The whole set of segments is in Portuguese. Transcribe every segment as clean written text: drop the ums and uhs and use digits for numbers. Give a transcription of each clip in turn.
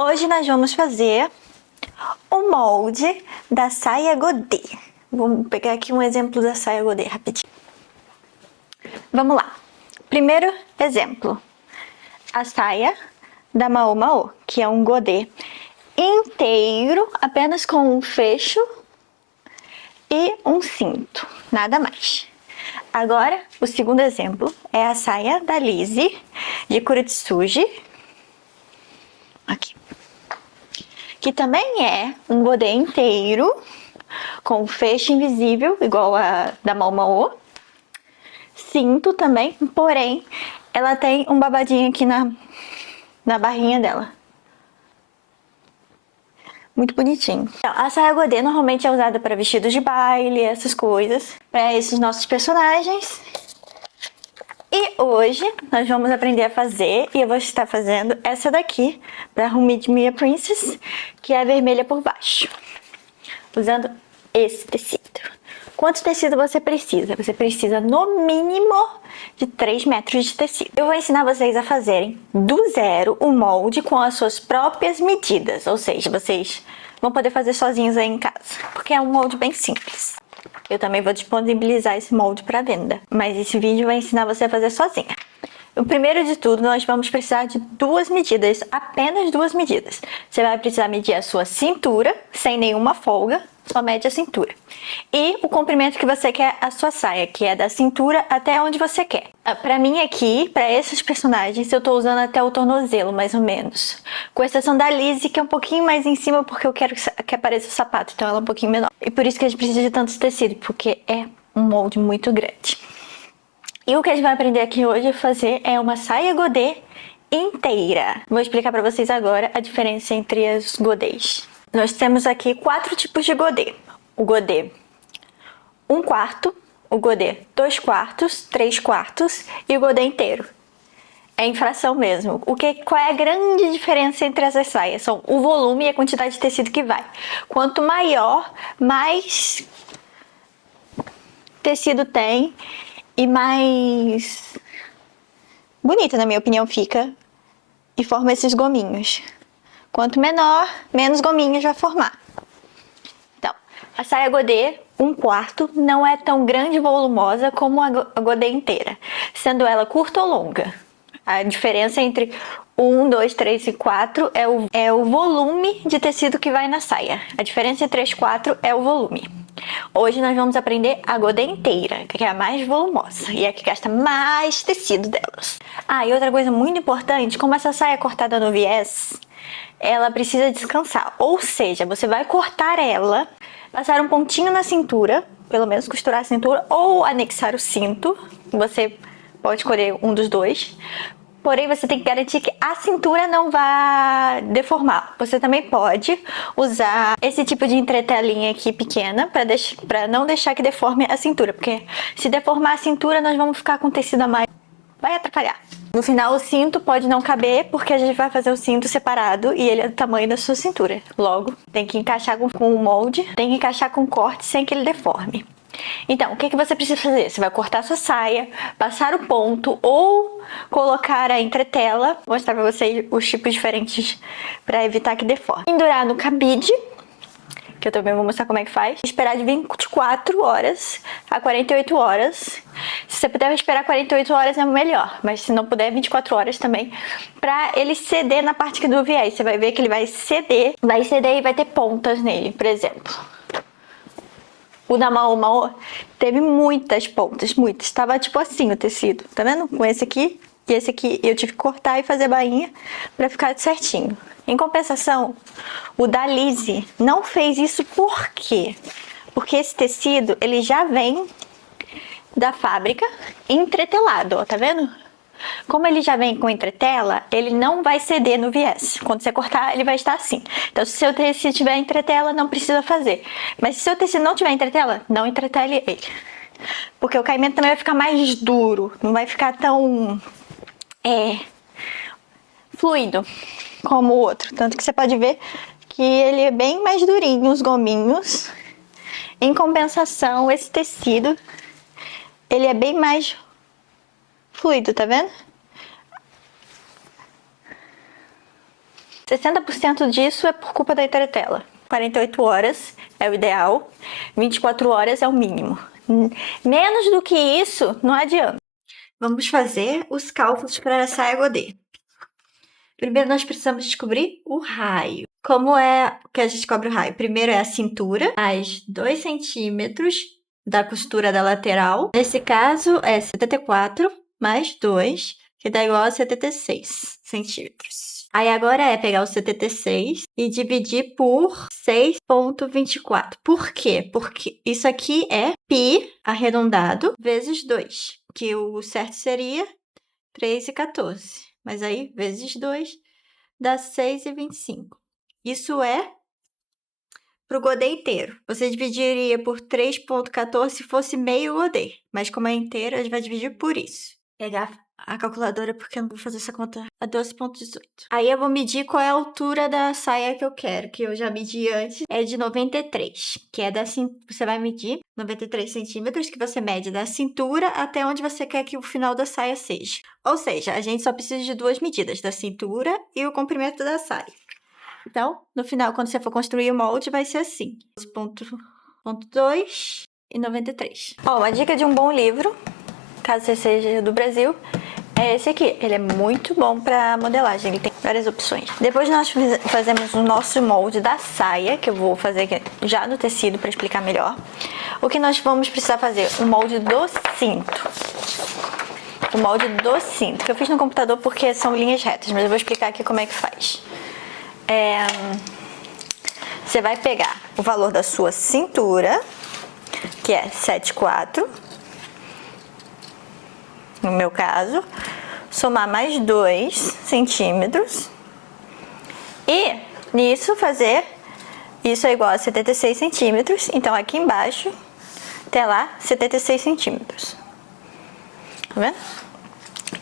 Hoje nós vamos fazer o molde da saia godê. Vamos pegar aqui um exemplo da saia godê rapidinho. Vamos lá. Primeiro exemplo. A saia da Mao Mao, que é um godê inteiro, apenas com um fecho e um cinto, nada mais. Agora, o segundo exemplo é a saia da Lizzie, de Kuretsuji, aqui, que também é um godê inteiro, com fecho invisível, igual a da Mao Mao, cinto também, porém, ela tem um babadinho aqui na barrinha dela. Muito bonitinho. Então, a saia godê normalmente é usada para vestidos de baile, essas coisas, para esses nossos personagens. E hoje nós vamos aprender a fazer, e eu vou estar fazendo essa daqui, para Humid Mia Princess, que é a vermelha por baixo, usando esse tecido. Quanto tecido você precisa? Você precisa no mínimo de 3 metros de tecido. Eu vou ensinar vocês a fazerem do zero o molde com as suas próprias medidas, ou seja, vocês vão poder fazer sozinhos aí em casa, porque é um molde bem simples. Eu também vou disponibilizar esse molde para venda, mas esse vídeo vai ensinar você a fazer sozinha. O primeiro de tudo, nós vamos precisar de 2 medidas, apenas 2 medidas. Você vai precisar medir a sua cintura, sem nenhuma folga, só mede a cintura. E o comprimento que você quer a sua saia, que é da cintura até onde você quer. Pra mim aqui, pra esses personagens, eu tô usando até o tornozelo, mais ou menos. Com exceção da Lizzie, que é um pouquinho mais em cima, porque eu quero que apareça o sapato, então ela é um pouquinho menor. E por isso que a gente precisa de tanto tecido, porque é um molde muito grande. E o que a gente vai aprender aqui hoje a fazer é uma saia godê inteira. Vou explicar para vocês agora a diferença entre os godês. Nós temos aqui 4 tipos de godê. O godê 1/4, o godê 2/4, 3/4 e o godê inteiro. É em fração mesmo. Qual é a grande diferença entre essas saias? São o volume e a quantidade de tecido que vai. Quanto maior, mais tecido tem e mais bonita, na minha opinião, fica e forma esses gominhos. Quanto menor, menos gominhos vai formar. Então, a saia godê 1/4 não é tão grande e volumosa como a godê inteira, sendo ela curta ou longa. A diferença entre 1, 2, 3 e 4 é o volume de tecido que vai na saia. A diferença entre 3 e 4 é o volume. Hoje nós vamos aprender a godê inteira, que é a mais volumosa e a que gasta mais tecido delas. E outra coisa muito importante, como essa saia é cortada no viés, ela precisa descansar. Ou seja, você vai cortar ela, passar um pontinho na cintura, pelo menos costurar a cintura, ou anexar o cinto, você pode escolher um dos dois. Porém, você tem que garantir que a cintura não vá deformar. Você também pode usar esse tipo de entretelinha aqui pequena para não deixar que deforme a cintura, porque se deformar a cintura, nós vamos ficar com tecido a mais. Vai atrapalhar. No final, o cinto pode não caber, porque a gente vai fazer o cinto separado e ele é do tamanho da sua cintura. Logo, tem que encaixar com o molde, tem que encaixar com corte sem que ele deforme. Então, o que você precisa fazer? Você vai cortar sua saia, passar o ponto ou colocar a entretela. Vou mostrar pra vocês os tipos diferentes para evitar que deforme. Pendurar no cabide, que eu também vou mostrar como é que faz. Esperar de 24 horas a 48 horas. Se você puder esperar 48 horas é melhor, mas se não puder, 24 horas também. Pra ele ceder na parte do viés. Você vai ver que ele vai ceder e vai ter pontas nele, por exemplo. O da Mao Mao teve muitas pontas, muitas. Tava tipo assim o tecido, tá vendo? Com esse aqui e esse aqui eu tive que cortar e fazer bainha pra ficar certinho. Em compensação, o da Lizzie não fez isso por quê? Porque esse tecido, ele já vem da fábrica entretelado, ó, tá vendo? Como ele já vem com entretela, ele não vai ceder no viés. Quando você cortar, ele vai estar assim. Então, se o seu tecido tiver entretela, não precisa fazer. Mas se o seu tecido não tiver entretela, não entretele ele. Porque o caimento também vai ficar mais duro. Não vai ficar tão fluido como o outro. Tanto que você pode ver que ele é bem mais durinho, os gominhos. Em compensação, esse tecido, ele é bem mais fluido, tá vendo? 60% disso é por culpa da entretela. 48 horas é o ideal, 24 horas é o mínimo. Menos do que isso, não adianta. Vamos fazer os cálculos para a saia godê. Primeiro nós precisamos descobrir o raio. Como é que a gente descobre o raio? Primeiro é a cintura, mais 2 centímetros da costura da lateral. Nesse caso é 74 mais 2, que dá igual a 76 centímetros. Aí agora é pegar o 76 e dividir por 6,24. Por quê? Porque isso aqui é π arredondado vezes 2, que o certo seria 3,14. Mas aí, vezes 2, dá 6,25. Isso é para o godê inteiro. Você dividiria por 3,14 se fosse meio godê. Mas como é inteiro, a gente vai dividir por isso. Pegar a calculadora, porque eu não vou fazer essa conta a 12,18. Aí eu vou medir qual é a altura da saia que eu quero, que eu já medi antes. É de 93, que é da cintura. Você vai medir 93 centímetros, que você mede da cintura até onde você quer que o final da saia seja. Ou seja, a gente só precisa de 2 medidas, da cintura e o comprimento da saia. Então, no final, quando você for construir o molde, vai ser assim. 12,2 e 93. Ó, uma dica de um bom livro, caso você seja do Brasil, é esse aqui. Ele é muito bom para modelagem, ele tem várias opções. Depois nós fazemos o nosso molde da saia, que eu vou fazer aqui já no tecido para explicar melhor. O que nós vamos precisar fazer? O molde do cinto. O molde do cinto, que eu fiz no computador porque são linhas retas, mas eu vou explicar aqui como é que faz. Você vai pegar o valor da sua cintura, que é 7,4, no meu caso, somar mais 2 centímetros e nisso fazer, isso é igual a 76 centímetros, então aqui embaixo até lá 76 centímetros, tá vendo?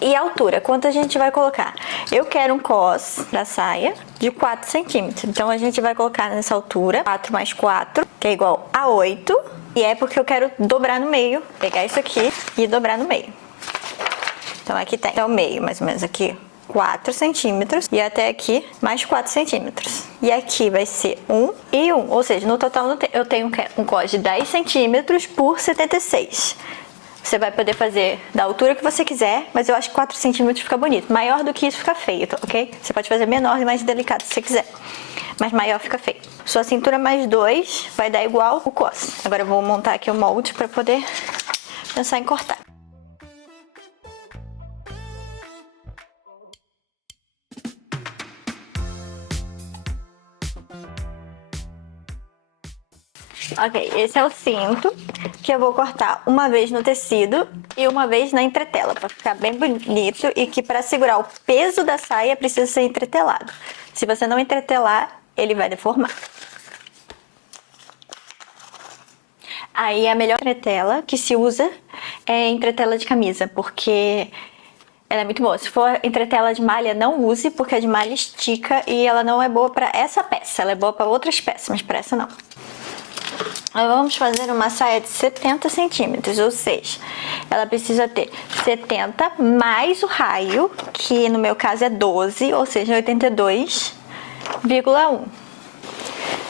E a altura, quanto a gente vai colocar? Eu quero um cos da saia de 4 centímetros. Então, a gente vai colocar nessa altura 4 mais 4, que é igual a 8. E é porque eu quero dobrar no meio. Pegar isso aqui e dobrar no meio. Então, aqui tem o meio, mais ou menos aqui, 4 centímetros. E até aqui, mais 4 centímetros. E aqui vai ser 1 e 1. Ou seja, no total eu tenho um cos de 10 centímetros por 76. Você vai poder fazer da altura que você quiser, mas eu acho que 4 centímetros fica bonito. Maior do que isso fica feio, ok? Você pode fazer menor e mais delicado se você quiser, mas maior fica feio. Sua cintura mais 2 vai dar igual o cos. Agora eu vou montar aqui o molde para poder pensar em cortar. Ok, esse é o cinto que eu vou cortar uma vez no tecido e uma vez na entretela, para ficar bem bonito e que para segurar o peso da saia precisa ser entretelado. Se você não entretelar, ele vai deformar. Aí a melhor entretela que se usa é entretela de camisa, porque ela é muito boa. Se for entretela de malha, não use, porque a de malha estica e ela não é boa para essa peça. Ela é boa para outras peças, mas para essa não. Nós vamos fazer uma saia de 70 centímetros, ou seja, ela precisa ter 70 mais o raio, que no meu caso é 12, ou seja, 82,1.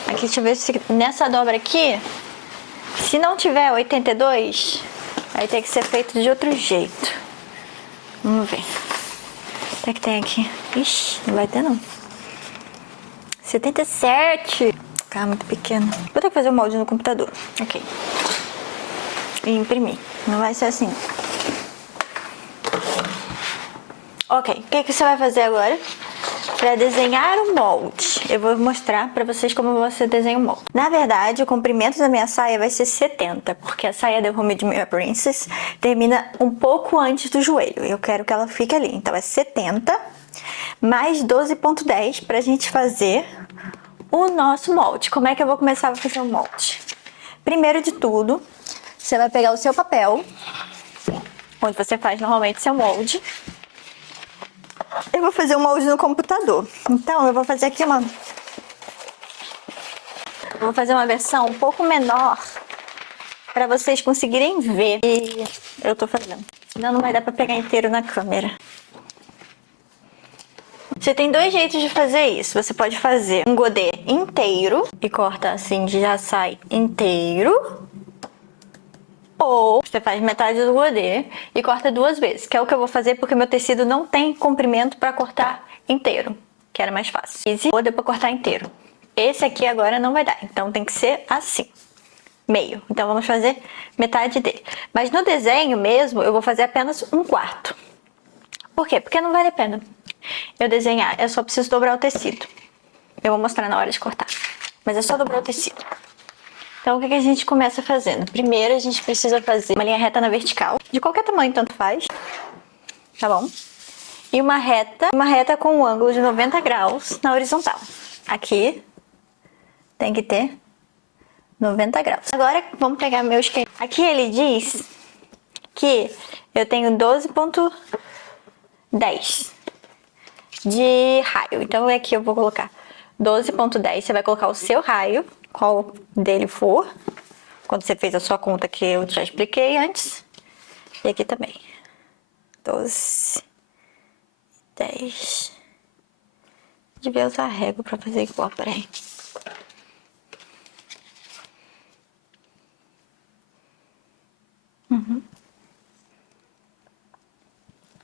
Aqui, deixa eu ver se nessa dobra aqui, se não tiver 82, vai ter que ser feito de outro jeito. Vamos ver. O que tem aqui? Ixi, não vai ter não. 77. Tá muito pequeno. Vou ter que fazer o molde no computador. Ok. E imprimir. Não vai ser assim. Ok. O que você vai fazer agora? Para desenhar o molde. Eu vou mostrar para vocês como você desenha o molde. Na verdade, o comprimento da minha saia vai ser 70, porque a saia da Homemade Princess termina um pouco antes do joelho. Eu quero que ela fique ali. Então, é 70 mais 12,10 pra gente fazer o nosso molde. Como é que eu vou começar a fazer o molde? Primeiro de tudo, você vai pegar o seu papel, onde você faz normalmente seu molde. Eu vou fazer o molde no computador. Então, eu vou fazer aqui uma... Eu vou fazer uma versão um pouco menor para vocês conseguirem ver. E eu tô fazendo. Senão não vai dar para pegar inteiro na câmera. Você tem dois jeitos de fazer isso. Você pode fazer um godê inteiro e corta assim, já sai inteiro. Ou você faz metade do godê e corta duas vezes, que é o que eu vou fazer porque meu tecido não tem comprimento para cortar inteiro, que era mais fácil. Esse godê para cortar inteiro. Esse aqui agora não vai dar, então tem que ser assim, meio. Então vamos fazer metade dele. Mas no desenho mesmo eu vou fazer apenas um quarto. Por quê? Porque não vale a pena eu desenhar, eu só preciso dobrar o tecido. Eu vou mostrar na hora de cortar, mas é só dobrar o tecido. Então, o que a gente começa fazendo? Primeiro, a gente precisa fazer uma linha reta na vertical, de qualquer tamanho, tanto faz, tá bom? E uma reta com um ângulo de 90 graus na horizontal. Aqui tem que ter 90 graus. Agora, vamos pegar meu esquema. Aqui ele diz que eu tenho 12,10 de raio. Então, aqui eu vou colocar 12,10. Você vai colocar o seu raio, qual dele for, quando você fez a sua conta que eu já expliquei antes. E aqui também. 12, 10. Devia usar régua pra fazer igual, peraí. Uhum.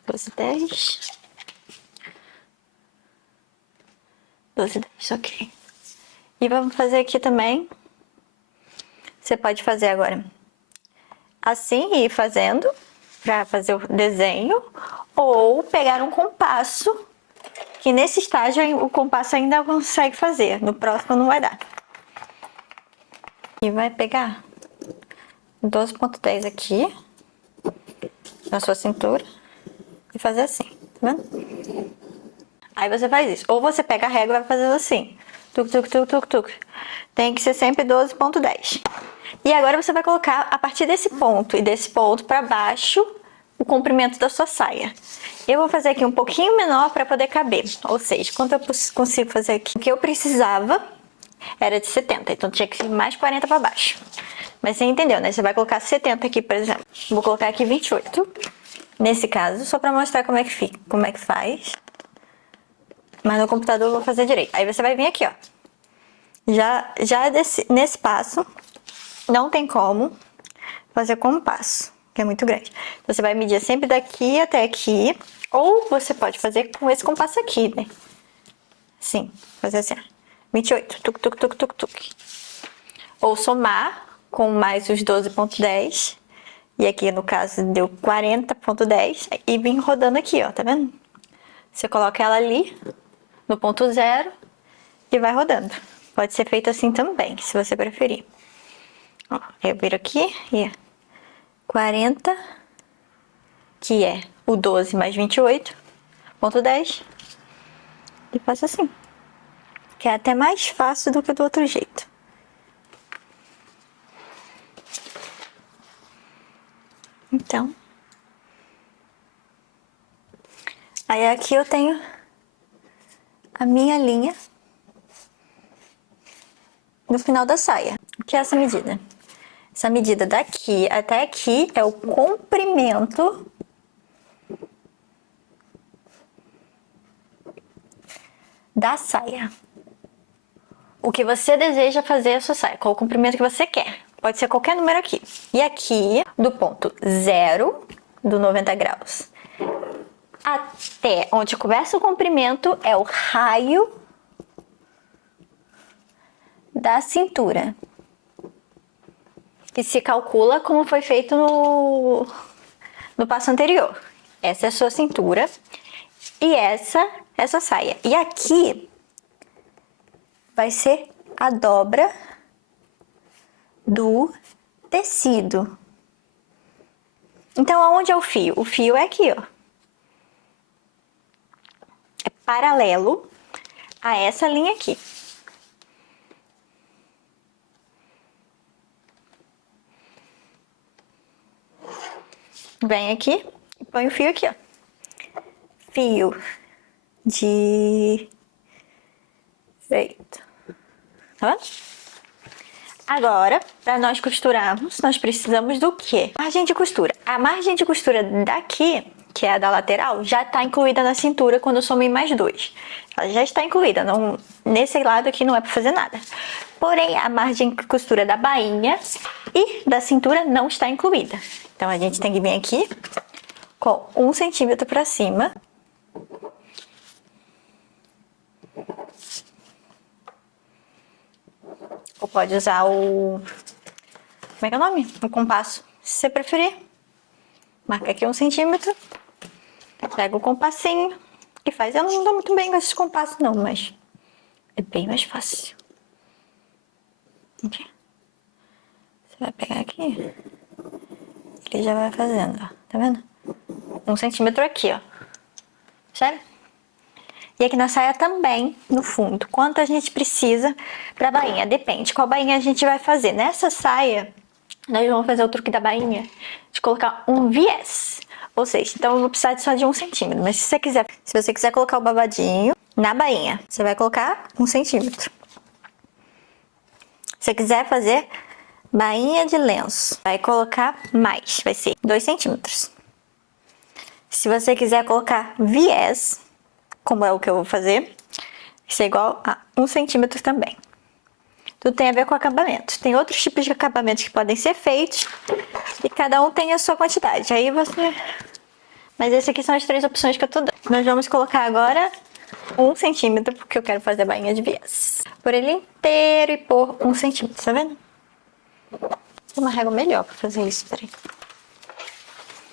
12, 10. 12, 10, ok. E vamos fazer aqui também. Você pode fazer agora assim e ir fazendo para fazer o desenho, ou pegar um compasso, que nesse estágio o compasso ainda consegue fazer, no próximo não vai dar. E vai pegar 12,10 aqui na sua cintura e fazer assim, tá vendo? Aí você faz isso, ou você pega a régua e vai fazendo assim, tuc, tuc, tuc, tuc, tuc. Tem que ser sempre 12,10. E agora você vai colocar a partir desse ponto e desse ponto para baixo o comprimento da sua saia. Eu vou fazer aqui um pouquinho menor para poder caber, ou seja, quanto eu consigo fazer aqui? O que eu precisava era de 70, então tinha que ser mais 40 para baixo. Mas você entendeu, né? Você vai colocar 70 aqui, por exemplo. Vou colocar aqui 28, nesse caso, só para mostrar como é que fica, como é que faz. Mas no computador eu vou fazer direito. Aí você vai vir aqui, ó. Já nesse passo, não tem como fazer com um passo, que é muito grande. Então, você vai medir sempre daqui até aqui, ou você pode fazer com esse compasso aqui, né? Sim, fazer assim, ó. 28, tuc, tuc, tuc, tuc, tuc. Ou somar com mais os 12,10, e aqui no caso deu 40,10, e vim rodando aqui, ó, tá vendo? Você coloca ela ali, no ponto zero, e vai rodando. Pode ser feito assim também, se você preferir. Ó, eu viro aqui e 40, que é o 12 mais 28,10, e faço assim. Que é até mais fácil do que do outro jeito. Então, aí aqui eu tenho a minha linha no final da saia. O que é essa medida? Essa medida daqui até aqui é o comprimento da saia. O que você deseja fazer a sua saia, qual o comprimento que você quer. Pode ser qualquer número aqui. E aqui, do ponto 0 do 90 graus até onde começa o comprimento é o raio da cintura, que se calcula como foi feito no passo anterior. Essa é a sua cintura e essa saia. E aqui vai ser a dobra do tecido. Então, aonde é o fio? O fio é aqui, ó. É paralelo a essa linha aqui. Vem aqui e põe o fio aqui, ó. Fio direito. Tá vendo? Agora, para nós costurarmos, nós precisamos do quê? Margem de costura. A margem de costura daqui que é a da lateral, já está incluída na cintura quando eu somei mais 2. Ela já está incluída, não, nesse lado aqui não é para fazer nada. Porém, a margem de costura da bainha e da cintura não está incluída. Então, a gente tem que vir aqui com 1 centímetro para cima. Ou pode usar o... como é que é o nome? O compasso, se você preferir. Marca aqui 1 centímetro. Pega o compassinho e faz. Eu não dou muito bem com esses compassos não, mas é bem mais fácil. Aqui. Você vai pegar aqui. Ele já vai fazendo, ó. Tá vendo? 1 centímetro aqui, ó. Sabe? E aqui na saia também, no fundo. Quanto a gente precisa pra bainha? Depende qual bainha a gente vai fazer. Nessa saia, nós vamos fazer o truque da bainha de colocar um viés. Ou seja, então eu vou precisar só de 1 centímetro. Mas se você quiser colocar o babadinho na bainha, você vai colocar 1 centímetro. Se você quiser fazer bainha de lenço, vai colocar mais, vai ser 2 centímetros. Se você quiser colocar viés, como é o que eu vou fazer, isso é igual a 1 centímetro também. Tudo tem a ver com acabamento. Tem outros tipos de acabamentos que podem ser feitos e cada um tem a sua quantidade. Aí você... Mas essas aqui são as 3 opções que eu tô dando. Nós vamos colocar agora 1 centímetro, porque eu quero fazer a bainha de viés. Por ele inteiro e por 1 centímetro, tá vendo? Tem uma régua melhor pra fazer isso, peraí.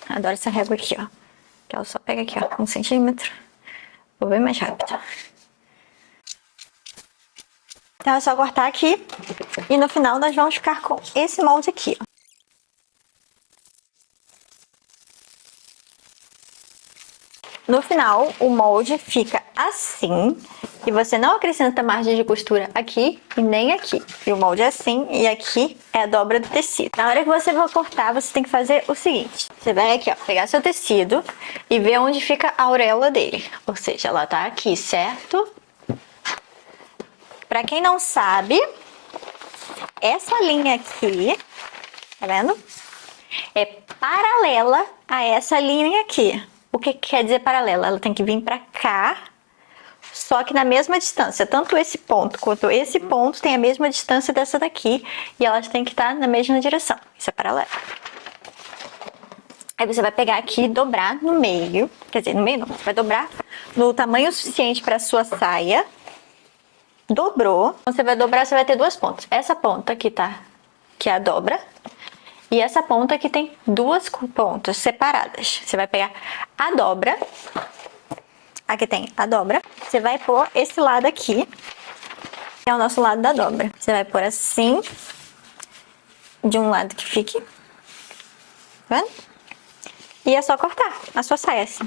Adoro essa régua aqui, ó. Que ela só pega aqui, ó, 1 centímetro. Vou bem mais rápido. Então é só cortar aqui e no final nós vamos ficar com esse molde aqui, ó. No final, o molde fica assim, e você não acrescenta margem de costura aqui e nem aqui. E o molde é assim, e aqui é a dobra do tecido. Na hora que você for cortar, você tem que fazer o seguinte. Você vai aqui, ó, pegar seu tecido e ver onde fica a auréola dele. Ou seja, ela tá aqui, certo? Pra quem não sabe, essa linha aqui, tá vendo? É paralela a essa linha aqui. O que quer dizer paralela? Ela tem que vir pra cá, só que na mesma distância. Tanto esse ponto quanto esse ponto tem a mesma distância dessa daqui, e elas têm que estar na mesma direção. Isso é paralelo. Aí você vai pegar aqui e dobrar no meio, quer dizer, no meio não, você vai dobrar no tamanho suficiente para sua saia. Dobrou. Quando você vai dobrar, você vai ter 2 pontas. Essa ponta aqui tá, que é a dobra, e essa ponta aqui tem 2 pontas separadas. Você vai pegar a dobra, aqui tem a dobra, você vai pôr esse lado aqui, que é o nosso lado da dobra. Você vai pôr assim, de um lado que fique, tá vendo? E é só cortar a sua saia assim.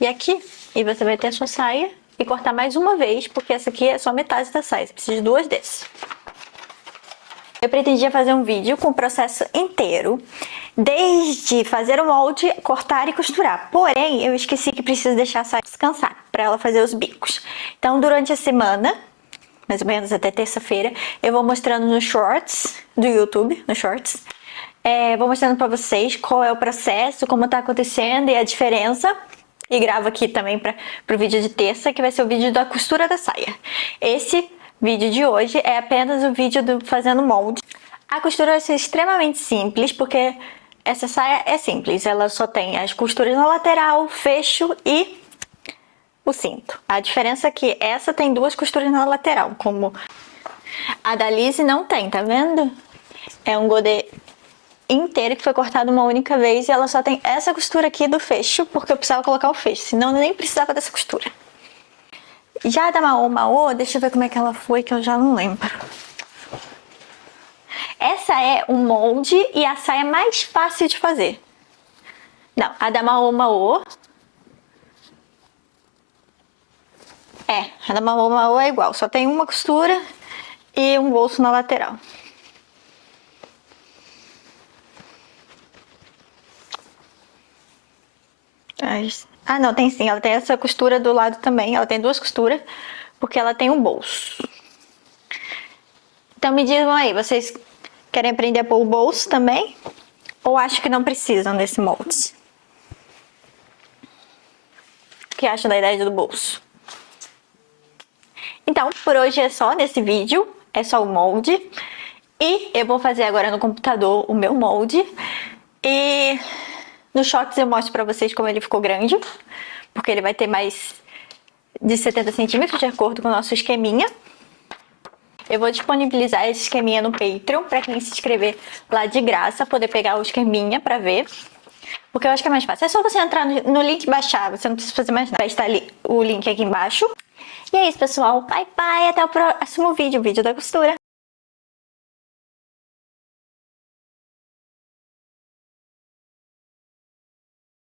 E aqui, e você vai ter a sua saia e cortar mais uma vez, porque essa aqui é só metade da saia, você precisa de 2 desses. Eu pretendia fazer um vídeo com o processo inteiro, desde fazer o molde, cortar e costurar. Porém, eu esqueci que preciso deixar a saia descansar, para ela fazer os bicos. Então, durante a semana, mais ou menos até terça-feira, eu vou mostrando nos shorts do YouTube, nos shorts. Vou mostrando para vocês qual é o processo, como tá acontecendo e a diferença. E gravo aqui também para o vídeo de terça, que vai ser o vídeo da costura da saia. Esse vídeo de hoje é apenas o vídeo do fazendo molde. A costura vai ser extremamente simples, porque essa saia é simples. Ela só tem as costuras na lateral, fecho e o cinto. A diferença é que essa tem 2 costuras na lateral, como a da Lise não tem, tá vendo? É um godê inteiro que foi cortado uma única vez e ela só tem essa costura aqui do fecho, porque eu precisava colocar o fecho, senão eu nem precisava dessa costura. Já a da Maô, deixa eu ver como é que ela foi, que eu já não lembro. Essa é o molde e a saia mais fácil de fazer. Não, a da Maô a da Maô é igual, só tem uma costura e um bolso na lateral. Ah, não, tem sim. Ela tem essa costura do lado também. Ela tem 2 costuras, porque ela tem um bolso. Então me digam aí, vocês querem aprender a pôr o bolso também? Ou acham que não precisam desse molde? que acham da ideia do bolso. Então, por hoje é só nesse vídeo, é só o molde. E eu vou fazer agora no computador o meu molde. E no Shorts eu mostro pra vocês como ele ficou grande, porque ele vai ter mais de 70 centímetros de acordo com o nosso esqueminha. Eu vou disponibilizar esse esqueminha no Patreon pra quem se inscrever lá de graça, poder pegar o esqueminha pra ver. Porque eu acho que é mais fácil. É só você entrar no link e baixar, você não precisa fazer mais nada. Vai estar ali o link aqui embaixo. E é isso, pessoal. Bye, bye. Até o próximo vídeo, o vídeo da costura.